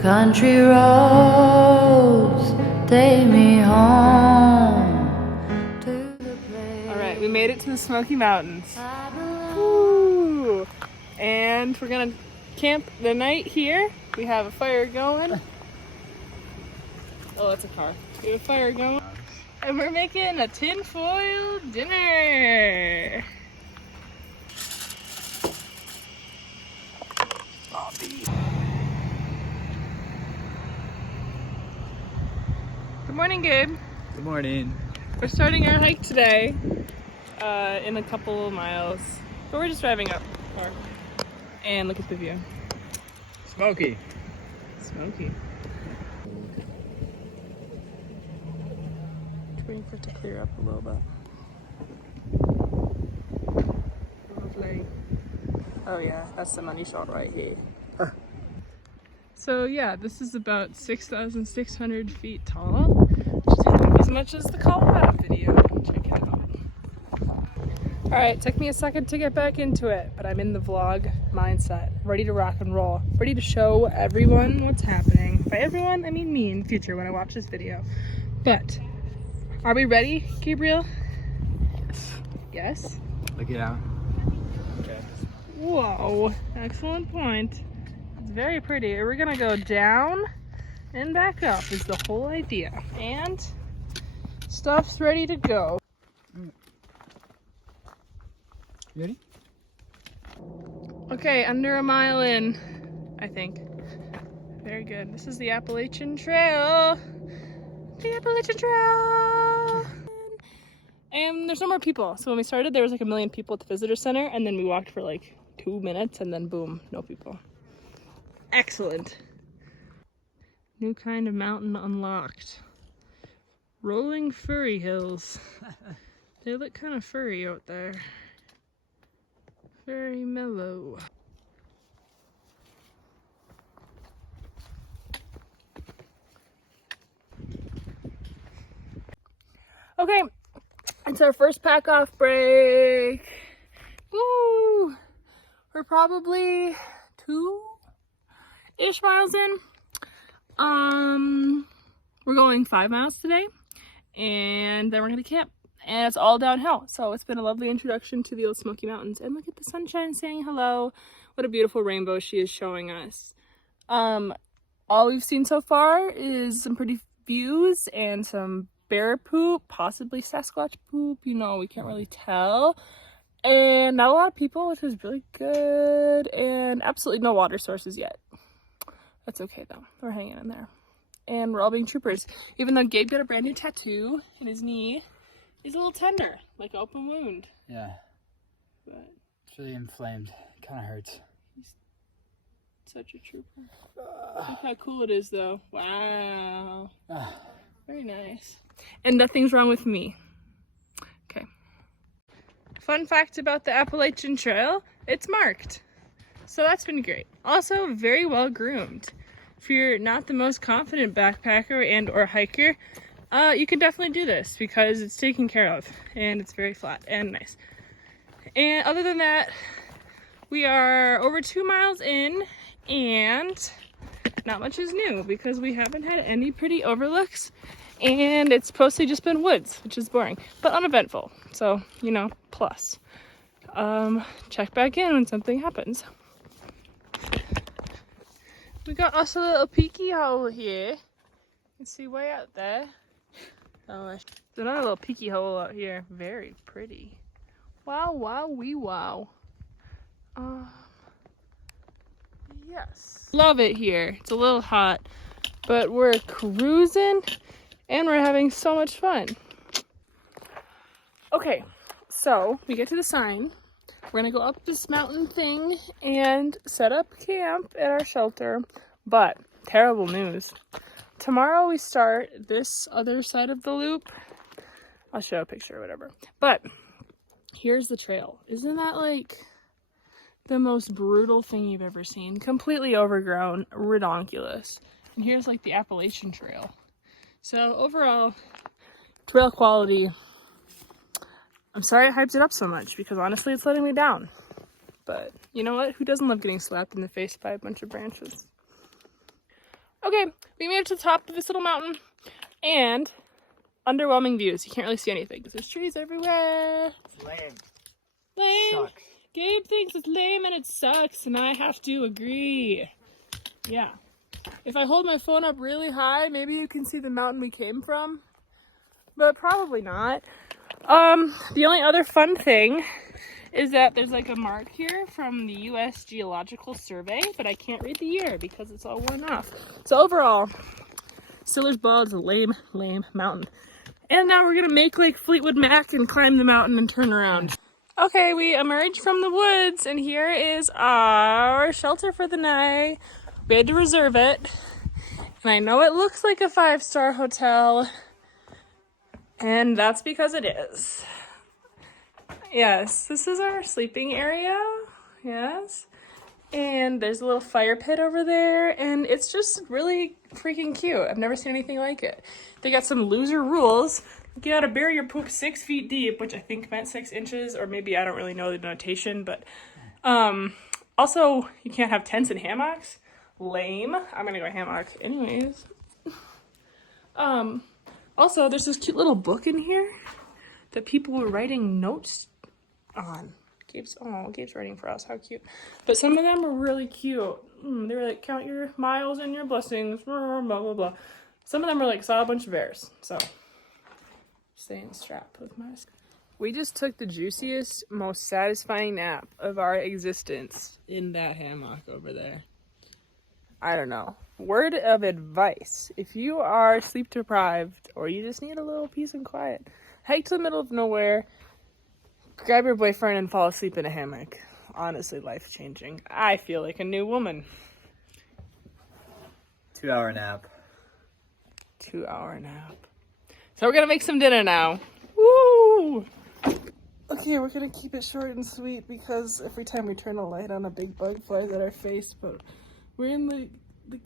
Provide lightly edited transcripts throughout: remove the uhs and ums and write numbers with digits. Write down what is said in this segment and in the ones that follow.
Country roads take me home to the place. All right, we made it to the Smoky Mountains. Woo! And we're gonna camp the night here. We have a fire going. Oh, that's a car. We have a fire going. And we're making a tinfoil dinner. Bobby. Good morning, Gabe. Good morning. We're starting our hike today in a couple of miles. But we're just driving up. And look at the view. Smokey. Smokey. Just waiting for it to clear up a little bit. Lovely. Oh yeah, that's the money shot right here. So yeah, this is about 6,600 feet tall, which is half as much as the Colorado video. Check it out. Alright, took me a second to get back into it, but I'm in the vlog mindset, ready to rock and roll, ready to show everyone what's happening. By everyone, I mean me in the future when I watch this video. But, are we ready, Gabriel? Yes? Look it out. Okay. Whoa, excellent point. It's very pretty. We're gonna go down and back up is the whole idea. And stuff's ready to go. You ready? Okay, under a mile in, I think. Very good. This is the Appalachian Trail. The Appalachian Trail. And there's no more people. So when we started, there was like 1 million people at the visitor center, and then we walked for like 2 minutes, and then boom, no people. Excellent. New kind of mountain unlocked. Rolling furry hills. They look kind of furry out there. Very mellow. Okay, it's our first pack off break. Woo! We're probably 2-ish miles in. We're going 5 miles today, and then we're gonna camp. And it's all downhill. So it's been a lovely introduction to the old Smoky Mountains. And look at the sunshine saying hello. What a beautiful rainbow she is showing us. All we've seen so far is some pretty views and some bear poop, possibly Sasquatch poop. You know, we can't really tell. And not a lot of people, which is really good. And absolutely no water sources yet. That's okay though. We're hanging in there. And we're all being troopers. Even though Gabe got a brand new tattoo in his knee. He's a little tender, like an open wound. Yeah. But it's really inflamed. It kind of hurts. He's such a trooper. Look how cool it is, though. Wow. Very nice. And nothing's wrong with me. Okay. Fun fact about the Appalachian Trail, it's marked. So that's been great. Also, very well groomed. If you're not the most confident backpacker and or hiker, you can definitely do this because it's taken care of and it's very flat and nice. And other than that, we are over 2 miles in and not much is new because we haven't had any pretty overlooks and it's mostly just been woods, which is boring, but uneventful. So, you know, plus. Check back in when something happens. We got us a little peeky hole here. You can see way out there. Oh, there's another little peeky hole out here. Very pretty. Wow, wow, wee wow. Yes. Love it here. It's a little hot, but we're cruising and we're having so much fun. Okay, so we get to the sign. We're gonna go up this mountain thing and set up camp at our shelter, but terrible news. Tomorrow we start this other side of the loop. I'll show a picture or whatever. But here's the trail. Isn't that like the most brutal thing you've ever seen? Completely overgrown, redonkulous. And here's like the Appalachian Trail. So overall, trail quality, I'm sorry I hyped it up so much because honestly it's letting me down. But you know what? Who doesn't love getting slapped in the face by a bunch of branches? Okay, we made it to the top of this little mountain, and underwhelming views. You can't really see anything because there's trees everywhere. It's lame. Lame. Sucks. Gabe thinks it's lame and it sucks, and I have to agree. Yeah. If I hold my phone up really high, maybe you can see the mountain we came from, but probably not. The only other fun thing is that there's like a mark here from the U.S. Geological Survey, but I can't read the year because it's all worn off. So overall, Stiller's Ball is a lame mountain. And now we're gonna make like Fleetwood Mac and climb the mountain and turn around. Okay, we emerged from the woods, and here is our shelter for the night. We had to reserve it, and I know it looks like a 5-star hotel, and that's because it is. Yes, this is our sleeping area. Yes. And there's a little fire pit over there, and it's just really freaking cute. I've never seen anything like it. They got some loser rules. You gotta bury your poop 6 feet deep, which I think meant 6 inches, or maybe I don't really know the notation, but also you can't have tents and hammocks. Lame. I'm gonna go hammock anyways. Also, there's this cute little book in here that people were writing notes on. Gabe's writing for us. How cute. But some of them are really cute. They were like, count your miles and your blessings, blah, blah, blah. Some of them are like, saw a bunch of bears. So, staying strapped with my... We just took the juiciest, most satisfying nap of our existence in that hammock over there. I don't know. Word of advice. If you are sleep deprived or you just need a little peace and quiet, hike to the middle of nowhere, grab your boyfriend and fall asleep in a hammock. Honestly, life-changing. I feel like a new woman. 2-hour nap. 2-hour nap. So we're gonna make some dinner now. Woo! Okay, we're gonna keep it short and sweet because every time we turn a light on, a big bug flies at our face. But we're in the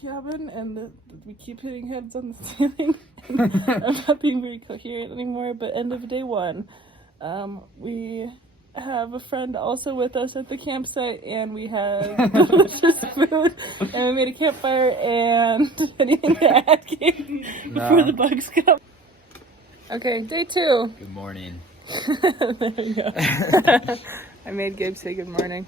cabin, and we keep hitting heads on the ceiling. I'm not being very coherent anymore, but end of day 1. We have a friend also with us at the campsite, and we had delicious food, and we made a campfire. And anything to add, Gabe, before the bugs come? Okay, day 2. Good morning. There you go. I made Gabe say good morning.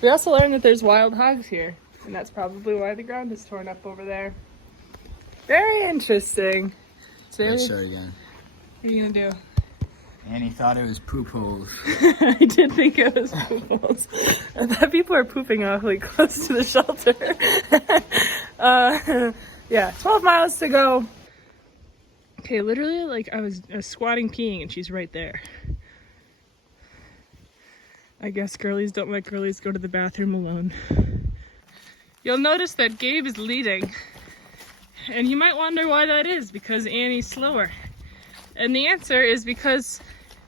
We also learned that there's wild hogs here, and that's probably why the ground is torn up over there. Very interesting. So Let's start again. what are you gonna do? And he thought it was poop holes. I did think it was poop holes. I thought people are pooping awfully close to the shelter. Yeah, 12 miles to go. Okay, literally, like, I was squatting peeing, and she's right there. I guess girlies don't let girlies go to the bathroom alone. You'll notice that Gabe is leading. And you might wonder why that is, because Annie's slower. And the answer is because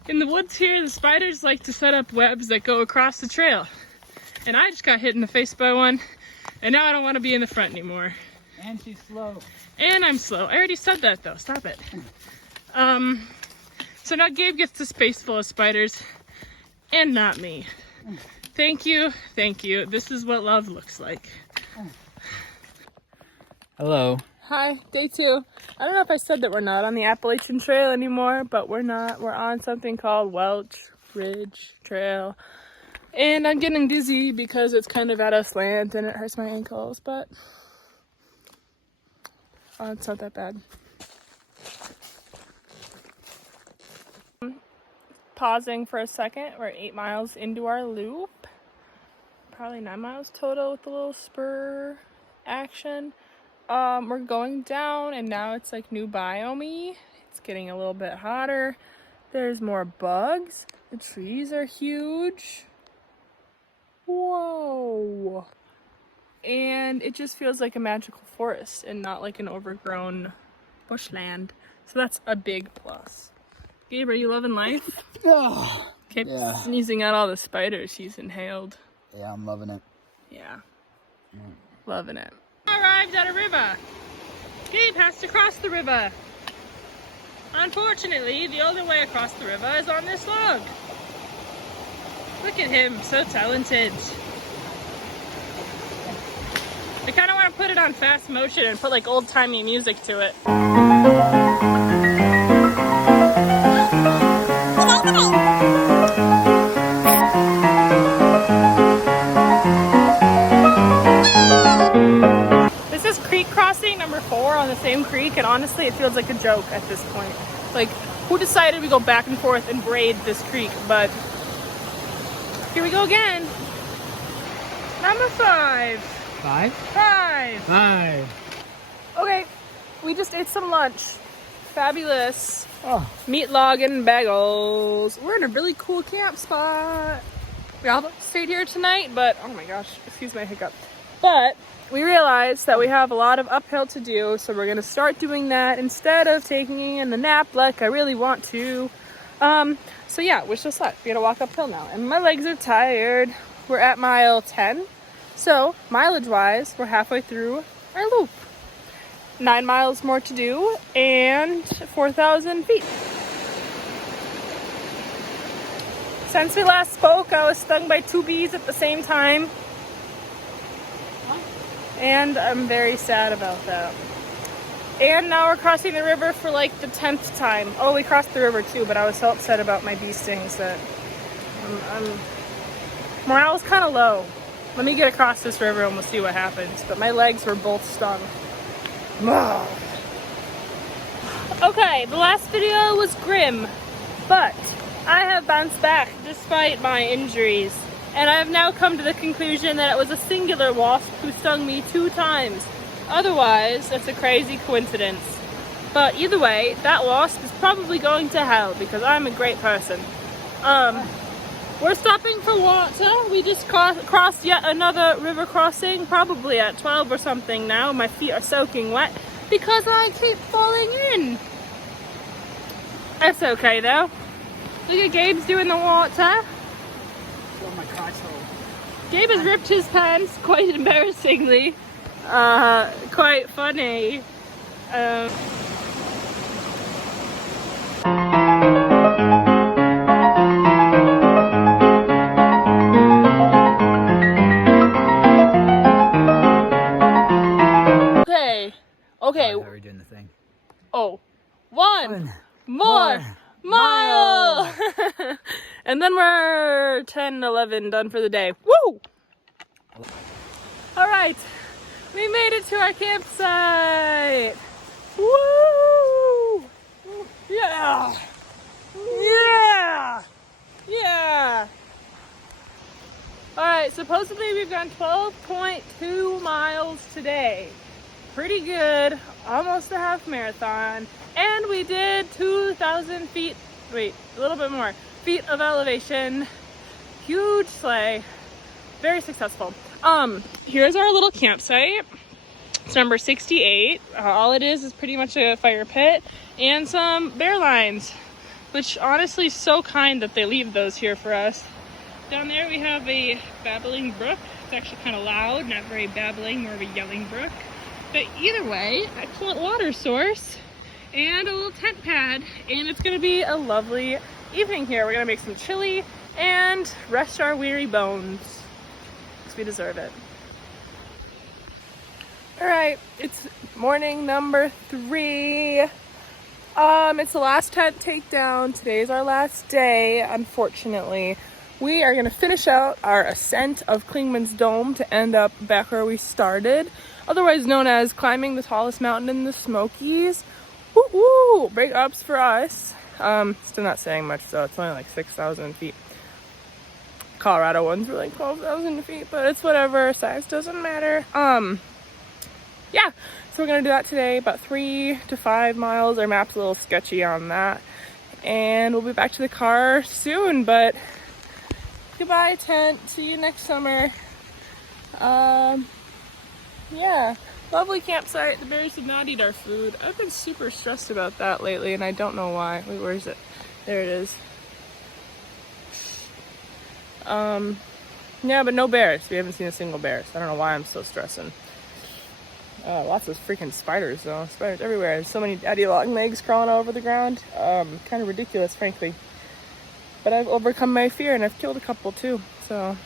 in the woods here, the spiders like to set up webs that go across the trail. And I just got hit in the face by one, and now I don't want to be in the front anymore. And she's slow. And I'm slow. I already said that though, stop it. So now Gabe gets the space full of spiders, and not me. Thank you, thank you. This is what love looks like. Hello. Hi, day 2. I don't know if I said that we're not on the Appalachian Trail anymore, but we're not. We're on something called Welch Ridge Trail. And I'm getting dizzy because it's kind of at a slant and it hurts my ankles, but it's not that bad. Pausing for a second, we're 8 miles into our loop. Probably 9 miles total with a little spur action. We're going down, and now it's like new biome. It's getting a little bit hotter. There's more bugs. The trees are huge. Whoa. And it just feels like a magical forest and not like an overgrown bushland. So that's a big plus. Gabe, are you loving life? Oh, Keep yeah. sneezing out all the spiders he's inhaled. Yeah, I'm loving it. Yeah. Loving it. Arrived at a river. Gabe has to cross the river. Unfortunately, the only way across the river is on this log. Look at him, so talented. I kind of want to put it on fast motion and put like old-timey music to it. This is creek crossing number 4 on the same creek, and honestly it feels like a joke at this point. Like, who decided we go back and forth and braid this creek? But here we go again. Number 5. 5? 5. 5. Okay, we just ate some lunch. Fabulous. Oh. Meat log and bagels. We're in a really cool camp spot. We all stayed here tonight, but oh my gosh, excuse my hiccup. But we realized that we have a lot of uphill to do, so we're gonna start doing that instead of taking in the nap like I really want to. So yeah, wish us luck. We gotta walk uphill now, and my legs are tired. We're at mile 10, so mileage-wise, we're halfway through our loop. 9 miles more to do, and 4,000 feet. Since we last spoke, I was stung by 2 bees at the same time. And I'm very sad about that. And now we're crossing the river for like the 10th time. Oh, we crossed the river too, but I was so upset about my bee stings that morale was kind of low. Let me get across this river and we'll see what happens. But my legs were both stung. Okay, the last video was grim, but I have bounced back despite my injuries. And I have now come to the conclusion that it was a singular wasp who stung me 2 times. Otherwise, it's a crazy coincidence. But either way, that wasp is probably going to hell because I'm a great person. We're stopping for water. We just crossed yet another river crossing, probably at 12 or something now. My feet are soaking wet because I keep falling in. It's okay though. Look at Gabe's doing the water. My crotch hole. Gabe has ripped his pants quite embarrassingly. Quite funny. Okay. How are we doing the thing? Oh, one more mile. And then we're 10, 11 done for the day. Woo! All right, we made it to our campsite. Woo! Yeah! Yeah! Yeah! All right, supposedly we've done 12.2 miles today. Pretty good, almost a half marathon. And we did 2,000 feet, wait, a little bit more, feet of elevation. Huge sleigh, very successful. Here's our little campsite. It's number 68. All it is pretty much a fire pit and some bear lines, which honestly is so kind that they leave those here for us. Down there we have a babbling brook. It's actually kind of loud, not very babbling, more of a yelling brook. But either way, excellent water source and a little tent pad, and it's gonna be a lovely evening here. We're gonna make some chili and rest our weary bones, because we deserve it. All right, it's morning number 3. It's the last tent takedown. Today's our last day, unfortunately. We are gonna finish out our ascent of Clingmans Dome to end up back where we started, otherwise known as climbing the tallest mountain in the Smokies. Woo-woo! Big ups for us. Still not saying much, so it's only like 6,000 feet. Colorado ones were like 12,000 feet, but it's whatever. Size doesn't matter. Yeah, so we're gonna do that today, about 3 to 5 miles. Our map's a little sketchy on that. And we'll be back to the car soon, but goodbye tent, see you next summer. Yeah, lovely campsite. The bears did not eat our food. I've been super stressed about that lately and I don't know why. Wait, where is it? There it is. Yeah, but no bears. We haven't seen a single bear, so I don't know why I'm so stressing. Lots of freaking spiders though. Spiders everywhere. There's so many daddy long legs crawling all over the ground. Kind of ridiculous, frankly. But I've overcome my fear and I've killed a couple too. So,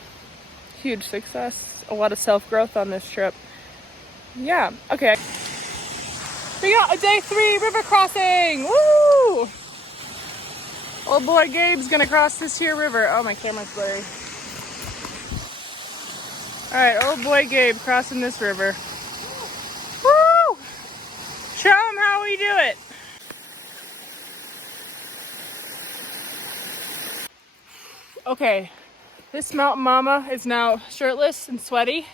huge success. A lot of self-growth on this trip. Yeah, okay. We got a day 3 river crossing. Woo! Old boy Gabe's gonna cross this here river. Oh, my camera's blurry. All right, old boy Gabe crossing this river. Woo! Show him how we do it. Okay, this mountain mama is now shirtless and sweaty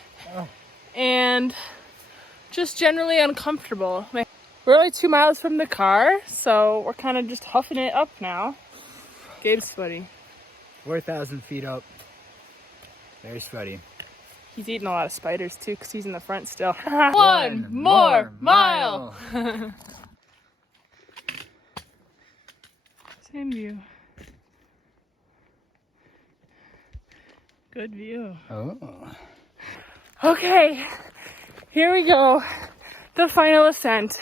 and just generally uncomfortable. We're only 2 miles from the car, so we're kind of just huffing it up now. Gabe's sweaty. 4,000 feet up. Very sweaty. He's eating a lot of spiders too because he's in the front still. One more mile. Same view. Good view. Oh. Okay, here we go. The final ascent.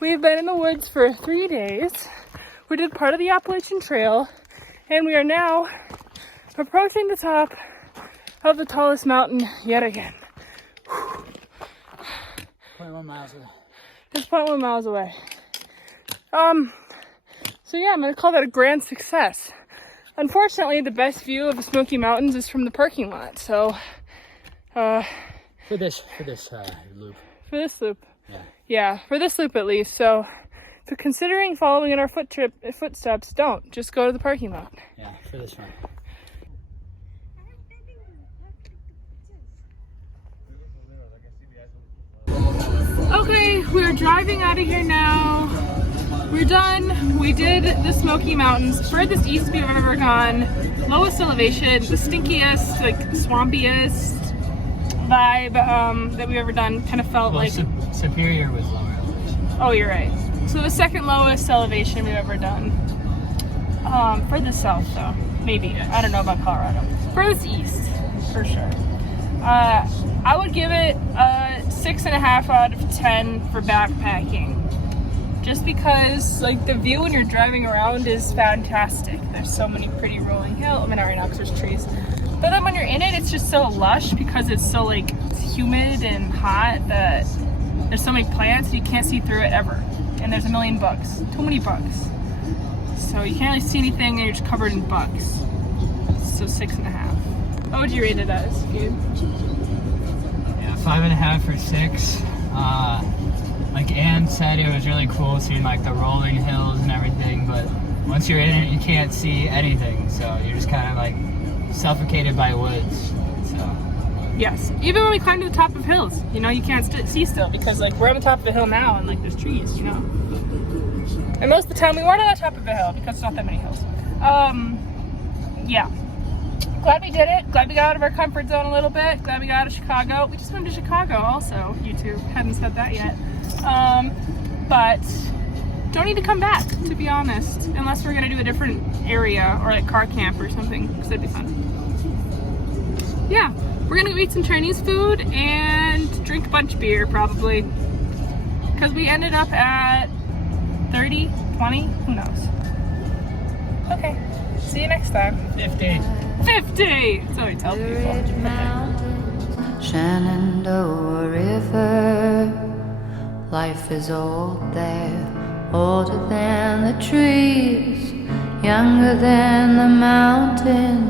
We've been in the woods for 3 days. We did part of the Appalachian Trail, and we are now approaching the top of the tallest mountain yet again. 21 miles away. Just 0.1 miles away. So yeah, I'm gonna call that a grand success. Unfortunately, the best view of the Smoky Mountains is from the parking lot, so For this loop. for this loop. Yeah. Yeah, for this loop at least. So considering following in our footsteps, don't. Just go to the parking lot. Yeah, for this one. Okay, we're driving out of here now. We're done. We did the Smoky Mountains. Furthest east we've ever gone. Lowest elevation, the stinkiest, like swampiest vibe that we've ever done. Kind of felt like Superior was lower elevation. Oh, you're right. So the second lowest elevation we've ever done. Furthest south though, maybe. I don't know about Colorado. Furthest east, for sure. I would give it a 6.5 out of 10 for backpacking. Just because, like, the view when you're driving around is fantastic. There's so many pretty rolling hills. I mean, not right now because there's trees. But then when you're in it, it's just so lush because it's so, like, it's humid and hot that there's so many plants you can't see through it ever. And there's a million bugs. Too many bugs. So you can't really see anything and you're just covered in bugs. So 6.5. What would you rate it as, Gabe? Yeah, 5.5 or 6. Like Ann said, it was really cool seeing like the rolling hills and everything, but once you're in it, you can't see anything, so you're just kind of like suffocated by woods. So Yes, even when we climb to the top of hills, you know, you can't see still because like we're on the top of the hill now and like there's trees, you know. And most of the time we weren't on the top of the hill because there's not that many hills. Yeah. Glad we did it. Glad we got out of our comfort zone a little bit. Glad we got out of Chicago. We just went to Chicago also. YouTube hadn't said that yet. But don't need to come back, to be honest, unless we're gonna do a different area or like car camp or something, because that'd be fun. Yeah, we're gonna go eat some Chinese food and drink a bunch of beer probably, because we ended up at 30, 20, who knows. Okay, see you next time. 50. 50! That's what we tell Blue people. Ridge Mountains, Shenandoah River. Life is old there, older than the trees, younger than the mountains.